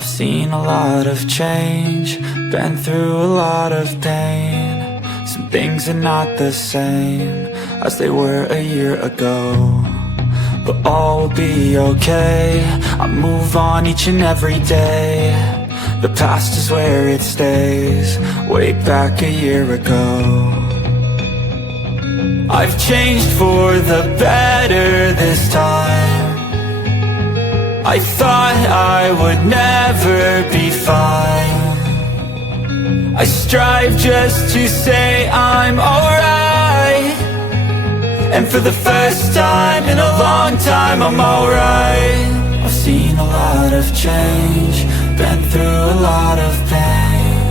I've seen a lot of change, been through a lot of pain. Some things are not the same as they were a year ago, but all will be okay. I move on each and every day. The past is where it stays, way back a year ago. I've changed for the better this time. I thought I would never be fine. I strive just to say I'm alright, and for the first time in a long time I'm alright. I've seen a lot of change, been through a lot of pain.